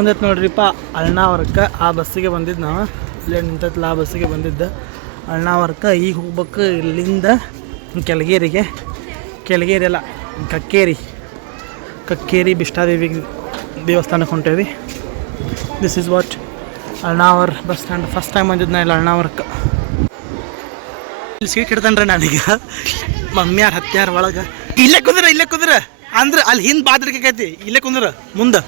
ಬಂದೈತೆ ನೋಡ್ರಿಪ್ಪ ಅಳ್ನಾವರಕ್ಕೆ. ಆ ಬಸ್ಸಿಗೆ ಬಂದಿದ್ದು ನಾವು, ಇಲ್ಲೇ ನಿಂತೈತಲ್ಲ ಆ ಬಸ್ಸಿಗೆ ಬಂದಿದ್ದೆ ಅಳ್ನಾವರಕ್ಕೆ. ಈಗ ಹೋಗ್ಬೇಕು ಇಲ್ಲಿಂದ ಕೆಳಗೇರಿಗೆ, ಕೆಳಗೇರಿ ಅಲ್ಲ ಕಕ್ಕೇರಿ ಬಿಷ್ಟಾದೇವಿ ದೇವಸ್ಥಾನಕ್ಕೆ ಹೊಂಟೇವಿ. This is what Alnavar bus stand. First time ಬಂದಿದ್ದು ನಾ ಇಲ್ಲಿ ಅಳ್ನಾವರಕ್ಕೆ. ಇಲ್ಲಿ ಸೀಟ್ ಹಿಡ್ತಾನ್ರಿ ನನಗೆ, ಮಮ್ಮಿಯಾರು ಹತ್ಯಾರ ಒಳಗೆ. ಇಲ್ಲೇ ಕುಂದ್ರ ಅಂದ್ರೆ ಅಲ್ಲಿ ಹಿಂದೆ ಬಾದ್ರಿಕೆ ಆಕೈತಿ, ಇಲ್ಲೇ ಕುಂದ್ರ ಮುಂದೆ.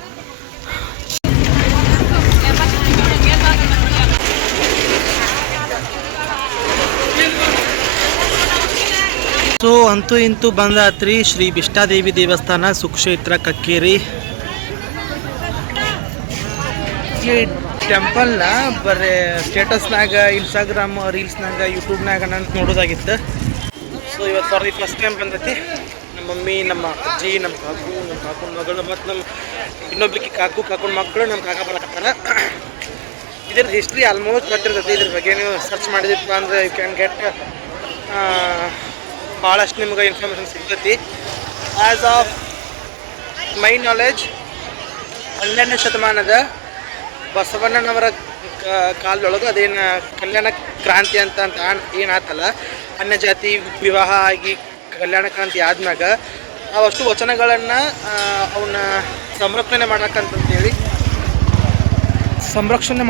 ಸೊ ಅಂತೂ ಇಂತೂ ಬಂದಾತ್ರಿ ಶ್ರೀ ಬಿಷ್ಟಾದೇವಿ ದೇವಸ್ಥಾನ, ಸುಕ್ಷೇತ್ರ, ಕಕ್ಕೇರಿ. ಈ ಟೆಂಪಲ್ನ ಬರೀ ಸ್ಟೇಟಸ್ನಾಗ, ಇನ್ಸ್ಟಾಗ್ರಾಮ್ ರೀಲ್ಸ್ನಾಗ, ಯೂಟ್ಯೂಬ್ನಾಗ ನಾನು ನೋಡೋದಾಗಿತ್ತು. ಸೊ ಇವತ್ತು ಫಾರ್ ದಿ ಫಸ್ಟ್ ಟೈಮ್ ಬಂದೈತಿ. ನಮ್ಮ ಮಮ್ಮಿ, ನಮ್ಮ ಅಜ್ಜಿ, ನಮ್ಮ ಕಾಕನ ಮಗಳು ಮತ್ತು ನಮ್ಮ ಇನ್ನೊಬ್ಲಿಕ್ಕೆ ಕಾಕನ ಮಕ್ಕಳು, ನಮ್ಮ ಕಾಕ ಬರಕತ್ತಾರ. ಇದ್ರ ಹಿಸ್ಟ್ರಿ ಆಲ್ಮೋಸ್ಟ್ ಗೊತ್ತಿರ್ತೈತಿ. ಇದ್ರ ಬಗ್ಗೆ ನೀವು ಸರ್ಚ್ ಮಾಡಿದಿಪ್ಪ ಅಂದರೆ ಯು ಕ್ಯಾನ್ ಗೆಟ್ ಭಾಳಷ್ಟು ನಿಮ್ಗೆ ಇನ್ಫಾರ್ಮೇಷನ್ ಸಿಗ್ತೈತಿ. ಆ್ಯಸ್ ಆಫ್ ಮೈ ನಾಲೆಜ್ 12ನೇ ಶತಮಾನದ ಬಸವಣ್ಣನವರ ಕಾಲದೊಳಗೆ ಅದೇನು ಕಲ್ಯಾಣ ಕ್ರಾಂತಿ ಅಂತ ಏನಾತಲ್ಲ, ಅನ್ಯ ಜಾತಿ ವಿವಾಹ ಆಗಿ ಕಲ್ಯಾಣ ಕ್ರಾಂತಿ ಆದ್ಮ್ಯಾಗ ಅವಷ್ಟು ವಚನಗಳನ್ನು ಅವನ್ನ ಸಂರಕ್ಷಣೆ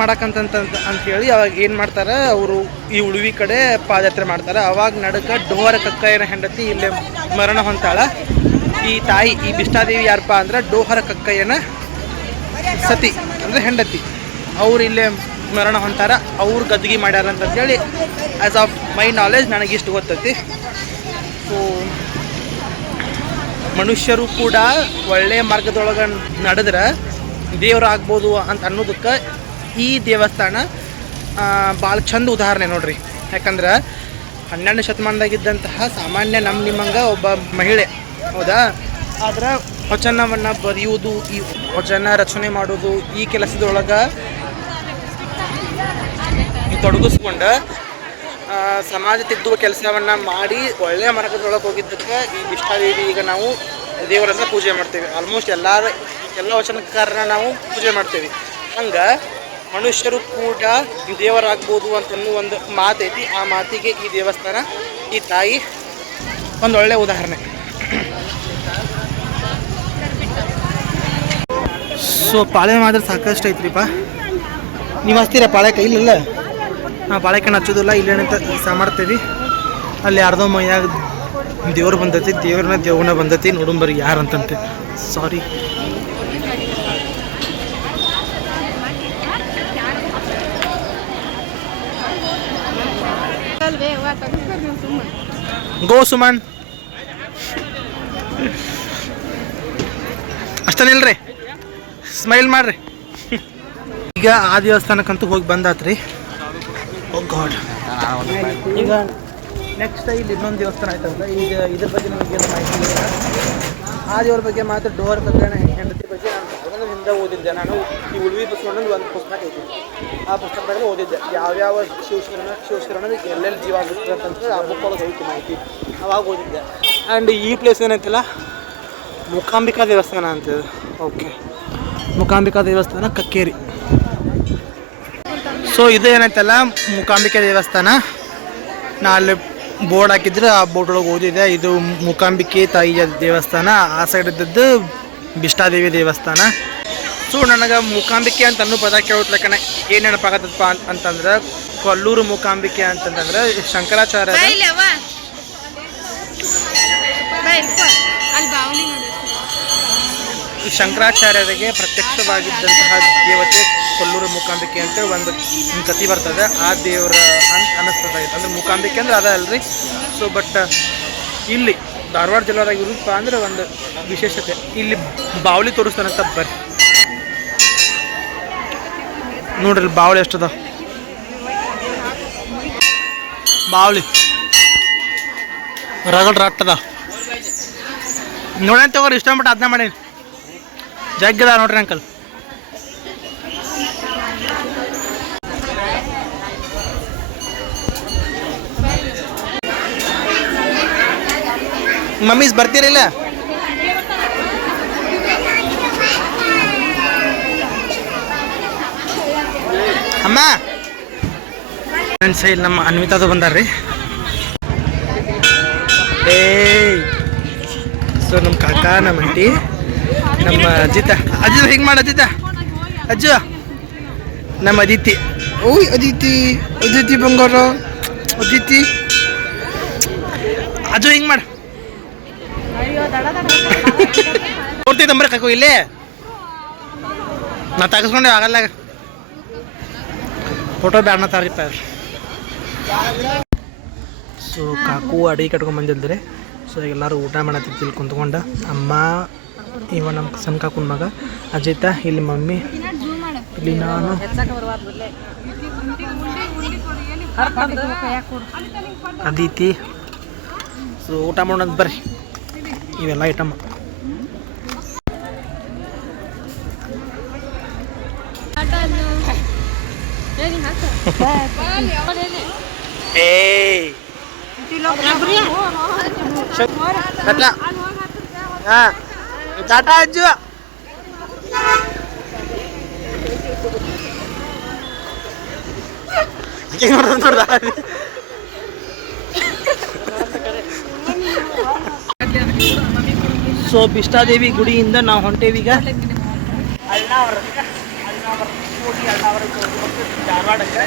ಮಾಡಕ್ಕಂತಂತೇಳಿ ಅವಾಗ ಏನು ಮಾಡ್ತಾರೆ, ಅವರು ಈ ಉಳುವಿ ಕಡೆ ಪಾದಯಾತ್ರೆ ಮಾಡ್ತಾರೆ. ಅವಾಗ ನಡುಕ ಡೋಹರ ಕಕ್ಕಯ್ಯನ ಹೆಂಡತಿ ಇಲ್ಲೇ ಮರಣ ಹೊಂತಾಳ. ಈ ತಾಯಿ, ಈ ಬಿಷ್ಟಾದೇವಿ ಯಾರಪ್ಪ ಅಂದ್ರೆ ಡೋಹರ ಕಕ್ಕಯ್ಯನ ಸತಿ ಅಂದರೆ ಹೆಂಡತಿ. ಅವ್ರು ಇಲ್ಲೇ ಮರಣ ಹೊಂತಾರ, ಅವ್ರು ಗದ್ದಿಗೆ ಮಾಡ್ಯಾರ ಅಂತಂತೇಳಿ ಆ್ಯಸ್ ಆಫ್ ಮೈ ನಾಲೆಜ್ ನನಗಿಷ್ಟು ಗೊತ್ತೈತಿ. ಸೊ ಮನುಷ್ಯರು ಕೂಡ ಒಳ್ಳೆಯ ಮಾರ್ಗದೊಳಗೆ ನಡೆದ್ರೆ ದೇವ್ರು ಆಗ್ಬೋದು ಅಂತ ಅನ್ನೋದಕ್ಕೆ ಈ ದೇವಸ್ಥಾನ ಭಾಳ ಚಂದ ಉದಾಹರಣೆ ನೋಡ್ರಿ. ಯಾಕಂದ್ರೆ 12ನೇ ಶತಮಾನದಾಗಿದ್ದಂತಹ ಸಾಮಾನ್ಯ ನಿಮ್ಮಂಗೆ ಒಬ್ಬ ಮಹಿಳೆ, ಹೌದಾ, ಆದ್ರೆ ವಚನವನ್ನು ಬರೆಯುವುದು, ಈ ವಚನ ರಚನೆ ಮಾಡೋದು, ಈ ಕೆಲಸದೊಳಗೆ ತೊಡಗಿಸ್ಕೊಂಡು ಸಮಾಜ ತಿದ್ದುವ ಕೆಲಸವನ್ನು ಮಾಡಿ ಒಳ್ಳೆಯ ಮಾರ್ಗದೊಳಗೆ ಹೋಗಿದ್ದಕ್ಕೆ ಈ ಬಿಷ್ಟಾದೇವಿ ಈಗ ನಾವು ದೇವರನ್ನ ಪೂಜೆ ಮಾಡ್ತೇವೆ. ಆಲ್ಮೋಸ್ಟ್ ಎಲ್ಲ ವಚನಕಾರರನ್ನ ನಾವು ಪೂಜೆ ಮಾಡ್ತೇವೆ. ಹಂಗೆ ಮನುಷ್ಯರು ಕೂಡ ದೇವರಾಗ್ಬೋದು ಅಂತನ್ನೋ ಒಂದು ಮಾತೈತಿ. ಆ ಮಾತಿಗೆ ಈ ದೇವಸ್ಥಾನ, ಈ ತಾಯಿ ಒಂದು ಒಳ್ಳೆಯ ಉದಾಹರಣೆ. ಸೊ ಪಾಳೆ ಮಾತ್ರ ಸಾಕಷ್ಟು ಐತ್ರಿಪ್ಪ. ನೀವು ಹಚ್ತೀರ ಪಾಳೆಕ? ಇಲ್ಲಲ್ಲ, ನಾವು ಪಾಳೆಕಣ್ಣು ಹಚ್ಚೋದಿಲ್ಲ. ಇಲ್ಲೇನಂತ ಮಾಡ್ತೀವಿ. ಅಲ್ಲಿ ಯಾರ್ದೋ ಮೈಯಾಗ ದೇವ್ರು ಬಂದೈತಿ, ದೇವ್ರನ್ನ ಬಂದೈತಿ. ನೋಡುಂಬರಿ ಯಾರು ಅಂತಂತೆ. ಸಾರಿ. ಗೋ ಸುಮನ್, ಅಷ್ಟೇನಿಲ್ರಿ, ಸ್ಮೈಲ್ ಮಾಡ್ರಿ. ಈಗ ಆ ದೇವಸ್ಥಾನಕ್ಕಂತೂ ಹೋಗಿ ಬಂದಾತ್ರಿ. ಓ ಗಾಡ್. ಈಗ ನೆಕ್ಸ್ಟ್ ಇಲ್ಲಿ ಇನ್ನೊಂದು ದೇವಸ್ಥಾನ ಆಯ್ತಲ್ಲ, ಈಗ ಇದ್ರ ಬಗ್ಗೆ ನಮಗೇನು ಮಾಹಿತಿ ಇಲ್ಲ. ಆ ದೇವ್ರ ಬಗ್ಗೆ ಮಾತ್ರ ಡೋಹರ ಕಕ್ಕಯ್ಯನ ಹೆಂಡತಿ ಬಗ್ಗೆ ನಾನು ಹಿಂದೆ ಓದಿದ್ದೆ. ನಾನು ಈ ಉಳುವಿ ಬಸವಣ್ಣನ ಒಂದು ಪುಸ್ತಕ ಐತಿ, ಆ ಪುಸ್ತಕದಲ್ಲಿ ಓದಿದ್ದೆ. ಯಾವ್ಯಾವ ಶಿವಶರಣ ಎಲ್ಲೆಲ್ಲಿ ಜೀವ ಆಗುತ್ತೆ ಅಂತಂದ್ರೆ ಆ ಬುಕ್ ಒಳಗೆ ಐತಿ ಮಾಹಿತಿ. ಅವಾಗ ಓದಿದ್ದೆ. ಆ್ಯಂಡ್ ಈ ಪ್ಲೇಸ್ ಏನೈತಿಲ್ಲ, ಮೂಕಾಂಬಿಕಾ ದೇವಸ್ಥಾನ ಅಂತೇಳಿ. ಓಕೆ, ಮೂಕಾಂಬಿಕಾ ದೇವಸ್ಥಾನ, ಕಕ್ಕೇರಿ. ಸೊ ಇದು ಏನೈತಲ್ಲ ಮೂಕಾಂಬಿಕೆ ದೇವಸ್ಥಾನ. ನಾ ಅಲ್ಲಿ ಬೋರ್ಡ್ ಹಾಕಿದ್ರೆ ಆ ಬೋರ್ಡ್ ಒಳಗೆ ಓದಿದೆ. ಇದು ಮೂಕಾಂಬಿಕೆ ತಾಯಿಯ ದೇವಸ್ಥಾನ, ಆ ಸೈಡ್ ಇದ್ದದ್ದು ಬಿಷ್ಟಾದೇವಿ ದೇವಸ್ಥಾನ. ಸೊ ನನಗೆ ಮೂಕಾಂಬಿಕೆ ಅಂತ ಅನ್ನೋ ಪದ ಕೇಳತ್ಲಕ್ಕನ ಏನು ನೆನಪಾಗತ್ತಪ್ಪ ಅಂತಂದ್ರೆ, ಕೊಲ್ಲೂರು ಮೂಕಾಂಬಿಕೆ ಅಂತಂದ್ರೆ ಶಂಕರಾಚಾರ್ಯರಿಗೆ ಪ್ರತ್ಯಕ್ಷವಾಗಿದ್ದಂತಹ ದೇವತೆ ಕೊಲ್ಲೂರು ಮೂಕಾಂಬಿಕೆ ಅಂತೇಳಿ ಒಂದು ಕತಿ ಬರ್ತದೆ. ಆ ದೇವರ ಅಂತ ಅನ್ನಿಸ್ತದೆ. ಅಂದ್ರೆ ಮೂಕಾಂಬಿಕೆ ಅಂದ್ರೆ ಅದ ಅಲ್ರಿ. ಸೊ ಬಟ್ ಇಲ್ಲಿ ಧಾರವಾಡ ಜಿಲ್ಲೆದಾಗ ಇರುತ್ತಪ್ಪ ಅಂದ್ರೆ ಒಂದು ವಿಶೇಷತೆ, ಇಲ್ಲಿ ಬಾವಲಿ ತೋರಿಸ್ತಾನಂತ. ಬರ್ರಿ ನೋಡ್ರಿ ಬಾವಲಿ ಎಷ್ಟದ. ಬಾವಲಿ ರಗಡ್ ರಟ್ಟದ ನೋಡೇನು ತಗೋರಿ. ಇಷ್ಟಪಟ್ಟು ಅದನ್ನ ಮಾಡೀನಿ. ಜಗ್ಗದ ನೋಡ್ರಿ ಅಂಕಲ್. ಮಮ್ಮೀಸ್ ಬರ್ತೀರಿಲ್ಲ? ಅಮ್ಮ ಫ್ರೆಂಡ್ಸ್ ಇಲ್ಲಿ ನಮ್ಮ ಅನ್ವಿತಾದು ಬಂದಾರ್ರಿ. ಸೊ ನಮ್ಮ ಕಾಕ ನಮ್ಮ ಅಂಟಿ ನಮ್ಮ ಅಜಿತ ಹಿಂಗೆ ಮಾಡ ಅಜ್ಜು ನಮ್ಮ ಅದಿತಿ. ಓಯ್ ಅದಿತಿ ಬಂಗಾರ ಅದಿತಿ ಅಜ್ಜು ಹಿಂಗೆ ಮಾಡ ಪೂರ್ತಿ ನಂಬರ್ ಕಾಕು ಇಲ್ಲೇ ನಾ ತೆಗೆಸ್ಕೊಂಡೆ ಆಗಲ್ಲ ಫೋಟೋ ಬ್ಯಾಡ್ನ ತಾರಿಪ್ಪ. ಸೊ ಕಾಕು ಅಡಿಗೆ ಕಟ್ಕೊಂಡು ಬಂದಿಲ್ದ್ರೆ. ಸೊ ಎಲ್ಲರೂ ಊಟ ಮಾಡತ್ತಿಲ್ಲಿ ಕುಂತ್ಕೊಂಡು ಅಮ್ಮ ಇವ ನಮ್ಮ ಸಣ್ಣ ಕಾಕನ ಮಗ ಅಜಿತ, ಇಲ್ಲಿ ಮಮ್ಮಿ, ಇಲ್ಲಿ ನಾನು, ಅದಿತಿ. ಸೊ ಊಟ ಮಾಡೋದು ಬರ್ರಿ. ಇವೆಲ್ಲ item tata Ajju. So Bishtadevi ಗುಡಿಯಿಂದ ನಾವು ಹೊಂಟೇವೀಗ ಧಾರವಾಡಕ್ಕೆ.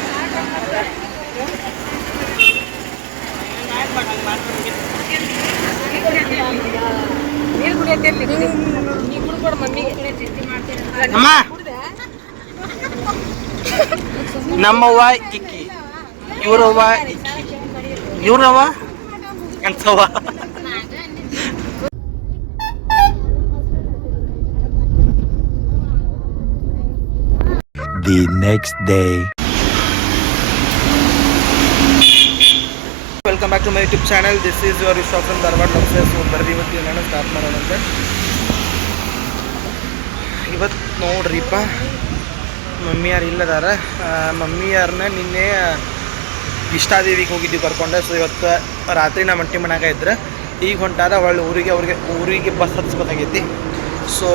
ಅಮ್ಮ ನಮ್ಮವ್ವ ಇಕ್ಕಿ, ಇವ್ರವ್ವ ಇಕ್ಕಿ, ಇವ್ರವ್ವ ಎಂಥವ್ವ. The next day. Welcome back to my YouTube channel. This is your Vishwa from Dharwad Luxus. ಬರ್ರಿ ಇವತ್ತು ನಾನು ಸ್ಟಾರ್ಟ್ ಮಾಡೋಣಂತ. ಇವತ್ತು ನೋಡ್ರಿಪ್ಪ ಮಮ್ಮಿಯಾರು ಇಲ್ಲದಾರ. ಮಮ್ಮಿಯಾರನ್ನ ನಿನ್ನೆ ಇಷ್ಟಾದೇವಿಗೆ ಹೋಗಿದ್ದೀವಿ ಕರ್ಕೊಂಡೆ. ಸೊ ಇವತ್ತು ರಾತ್ರಿ ನಮ್ಮ ಮಂಟಿ ಮನ್ಯಾಗ ಇದ್ರೆ ಈಗ ಹೊಂಟಾರ ಒಳ್ಳೆ ಊರಿಗೆ ಬಸ್ ಹತ್ಸ್ಬೇಕಾಗೈತಿ. ಸೊ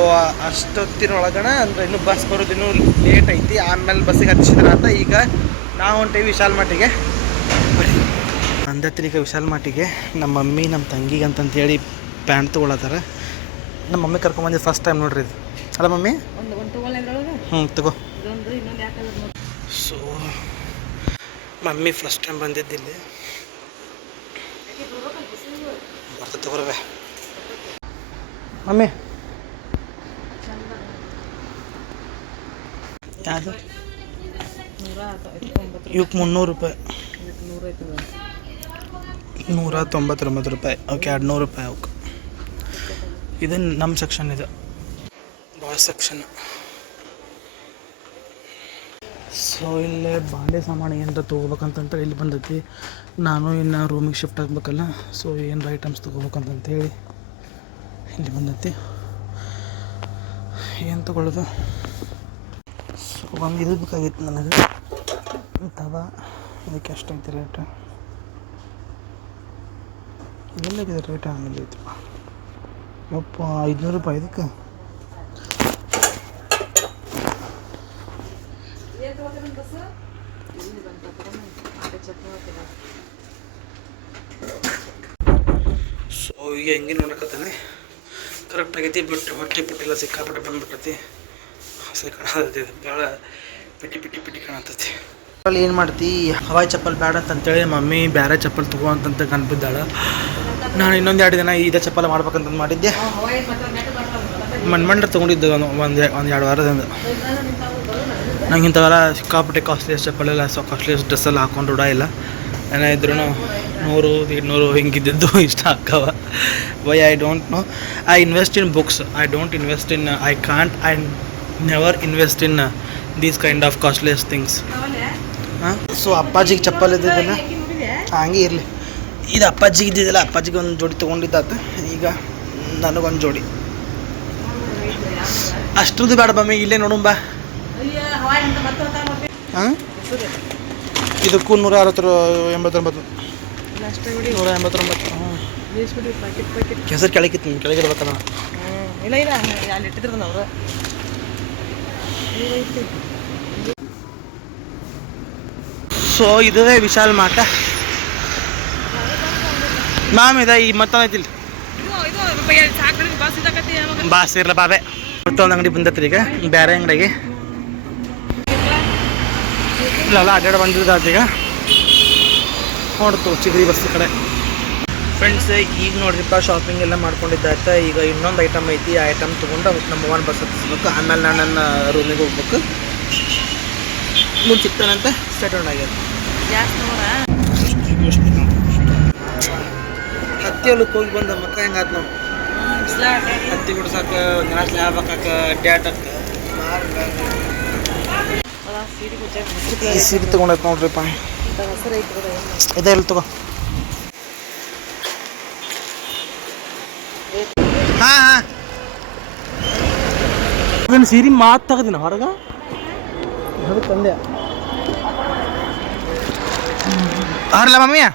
ಅಷ್ಟೊತ್ತಿನೊಳಗಣ ಅಂದರೆ ಇನ್ನೂ ಬಸ್ ಬರೋದು ಇನ್ನೂ ಲೇಟ್ ಐತಿ. ಆಮೇಲೆ ಬಸ್ಸಿಗೆ ಹತ್ತಿಸಿದ್ರ ಅಂತ ಈಗ ನಾವು ಹೊಂಟೇವಿ ವಿಶಾಲ್ ಮಾಟಿಗೆ. ಅಂದತ್ತೀಗ ವಿಶಾಲ್ ಮಾಟಿಗೆ ನಮ್ಮ ಮಮ್ಮಿ ನಮ್ಮ ತಂಗಿಗೆ ಅಂತಂತೇಳಿ ಪ್ಯಾಂಟ್ ತೊಗೊಳತ್ತಾರ. ನಮ್ಮ ಮಮ್ಮಿ ಕರ್ಕೊಂಬಂದಿದ್ದು ಫಸ್ಟ್ ಟೈಮ್ ನೋಡ್ರಿ ಇದು. ಅಲ್ಲ ಮಮ್ಮಿ? ತಗೋ. ಸೊ ಮಮ್ಮಿ ಫಸ್ಟ್ ಟೈಮ್ ಬಂದಿದ್ದಿಲ್ಲಿ ಬರ್ತ ತಗೋರ್ವೆ ಮಮ್ಮಿ. ಯಾವುದು ಇವಕ್ಕೆ 300 ರೂಪಾಯಿ, 199 ರೂಪಾಯಿ. ಓಕೆ 200 ರೂಪಾಯಿ ಅವಕ್ಕೆ. ಇದು ನಮ್ಮ ಸೆಕ್ಷನ್, ಇದು ಬಾಯ್ಸ್ ಸೆಕ್ಷನ್. ಸೊ ಇಲ್ಲೇ ಬಾಂಡೆ ಸಾಮಾನು ಏನಾರ ತೊಗೋಬೇಕಂತಂತ ಇಲ್ಲಿ ಬಂದೈತಿ. ನಾನು ಇನ್ನು ರೂಮಿಗೆ ಶಿಫ್ಟ್ ಆಗಬೇಕಲ್ಲ. ಸೊ ಏನಾರ ಐಟಮ್ಸ್ ತೊಗೋಬೇಕಂತಂತೇಳಿ ಇಲ್ಲಿ ಬಂದೈತಿ. ಏನು ತೊಗೊಳ್ಳೋದು? ಸೊ ಒಂದು ಇದು ಬೇಕಾಗಿತ್ತು ನನಗೆ, ತವಾ. ಅದಕ್ಕೆ ಎಷ್ಟೈತಿ ರೇಟ್? ಎಲ್ಲಾಗಿದೆ ರೇಟ್? ಆಮೇಲೆ ಐತಿ ಯಪ್ಪ 500 ರೂಪಾಯಿ ಇದಕ್ಕೆ. ಸೊ ಈಗ ಹೆಂಗೆ ನೋಡಕತ್ತಾನೆ ಕರೆಕ್ಟ್ ಆಗೈತಿ. ಬಟ್ ಹೊಟ್ಟೆ ಪುಟ್ಟಿಲ್ಲ, ಸಿಕ್ಕಾಪಟ್ಟೆ ಬಂದ್ಬಿಟ್ಟೈತಿ. ಹಸಿ ಕಾಣತೈತಿ, ಭಾಳ ಪಿಟಿ ಕಾಣತೈತಿ. ಅಲ್ಲಿ ಏನು ಮಾಡ್ತಿ, ಹವಾಯಿ ಚಪ್ಪಲ್ ಬೇಡ ಅಂತಂತೇಳಿ ಮಮ್ಮಿ ಬೇರೆ ಚಪ್ಪಲ್ ತಗೋ ಅಂತಂತ ಕನ್ಬಿದ್ದಾಳೆ. ನಾನು ಇನ್ನೊಂದು 2 ದಿನ ಇದೇ ಚಪ್ಪಲ್ ಮಾಡ್ಬೇಕಂತ ಮಾಡಿದ್ದೆ. ಮಣ್ಮಂಡ್ರೆ ತೊಗೊಂಡಿದ್ದು ಒಂದು 2 ವಾರದಿಂದ. ನಂಗೆ ಇಂಥವೆಲ್ಲ ಸಿಕ್ಕಾಪಟ್ಟೆ ಕಾಸ್ಟ್ಲಿಯಸ್ ಚಪ್ಪಲೆಲ್ಲ ಕಾಸ್ಟ್ಲಿಯಸ್ ಡ್ರೆಸ್ಸೆಲ್ಲ ಹಾಕೊಂಡು ರೂಢ ಇಲ್ಲ. ಏನಾದ್ರೂ 100, 200 ಹಿಂಗಿದ್ದು ಇಷ್ಟ ಆಗ್ತಾವ. Why I don't know. I invest in books. I don't invest in, I never invest in these kind of costliest things. ಹಾಂ. ಸೊ ಅಪ್ಪಾಜಿಗೆ ಚಪ್ಪಲ್ ಇದ್ದಿದ್ದಲ್ಲ, ಹಂಗೆ ಇರಲಿ. ಇದು ಅಪ್ಪಾಜಿಗೆ ಇದ್ದಿದ್ದಿಲ್ಲ, ಅಪ್ಪಾಜಿಗೆ ಒಂದು ಜೋಡಿ ತೊಗೊಂಡಿದ್ದಾತ. ಈಗ ನನಗೊಂದು ಜೋಡಿ. ಅಷ್ಟ್ರದ್ದು ಬೇಡ ಬಮ್ಮಿ, ಇಲ್ಲೇ ನೋಡುಂಬ. ಹಾಂ, ಇದಕ್ಕೂ 189. 189. ಹ್ಞೂ, ಹೆಸರು ಕೆಳಗಿತ್ತು, ಕೆಳಗಿರ್ಬೇಕಲ್ಲ. ಇಲ್ಲ ಅಲ್ಲಿ ಇಟ್ಟಿದ್ರು ಅವರು. ಸೊ ಇದೇ ವಿಶಾಲ್ ಮಾರ್ಟ. ಮ್ಯಾಮ್ ಇದೆ ಈ ಮತ್ತೊಂದೈತಿಲ್ಲ ಬಾಸ್ ಇರಲ್ಲ ಬಾಬೆ. ಮತ್ತೊಂದು ಅಂಗಡಿ ಬಂದತ್ರಿ ಈಗ ಬೇರೆ ಅಂಗಡಿಗೆ ಇಲ್ಲೆಲ್ಲ ಅಡ್ಡಾಡ ಬಂದಿದ್ದಾತ ಈಗ ನೋಡ್ತು ಚಿಗರಿ ಬಸ್ ಕಡೆ. ಫ್ರೆಂಡ್ಸ್ ಈಗ ನೋಡ್ರಿಪ್ಪ ಶಾಪಿಂಗ್ ಎಲ್ಲ ಮಾಡ್ಕೊಂಡಿದ್ದಾಯ್ತ. ಈಗ ಇನ್ನೊಂದು ಐಟಮ್ ಐತಿ. ಆ ಐಟಮ್ ತೊಗೊಂಡು ನಮ್ಮ ಓನ್ ಬಸ್ ಹತ್ತಿಸ್ಬೇಕು. ಆಮೇಲೆ ನಾನು ನನ್ನ ರೂಮಿಗೆ ಹೋಗ್ಬೇಕು. ಮುಂದೆ ಸಿಗ್ತಾನಂತ ಸೆಟಲ್ ಆಗ್ಯದ. ಹತ್ತಿ ಹೊಲಕ್ಕೆ ಹೋಗಿ ಬಂದ ಮಕ್ಕ ಹೆಂಗಾತ್ ನಾವು ಹತ್ತಿ ಬಿಡ್ಸಾಕ ಗ್ಲಾಸ್ ಆಗ್ಬೇಕಾಕ ಅಡ್ಡಾಟಕ್ಕೆ ಈ ಸೀರೆ ತೊಗೊಂಡೈತೆ ನೋಡ್ರಿಪ್ಪ. ಇದೇ ಇಲ್ಲ ತಗೋ. ಹಾಂ ಹಾಂ ಇದನ್ನು ಸೀರೆ ಮಾತು ತೆಗ್ದಿನ ಹೊರಗೆ ಅದು ತಂದೆ ಅವ್ರಲ್ಲ ಮಮ್ಮಿಯ